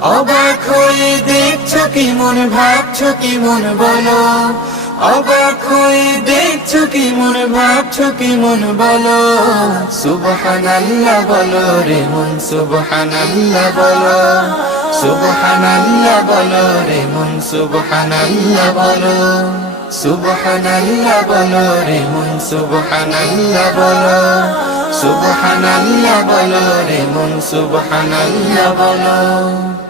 অবাক হয়ে দেখছো কি মন, ভাবছো কি মন বলো, অবাক হয়ে দেখছো কি মন, ভাবছো কি মন বলো। সুবহানাল্লাহ বলো রে মন, সুবহানাল্লাহ বলো, সুবহানাল্লাহ বলো রে মন, সুবহানাল্লাহ বলো, সুবহানাল্লাহ বলো রে মন, সুবহানাল্লাহ বলো, সুবহানাল্লাহ বলো রে মন, সুবহানাল্লাহ বলো।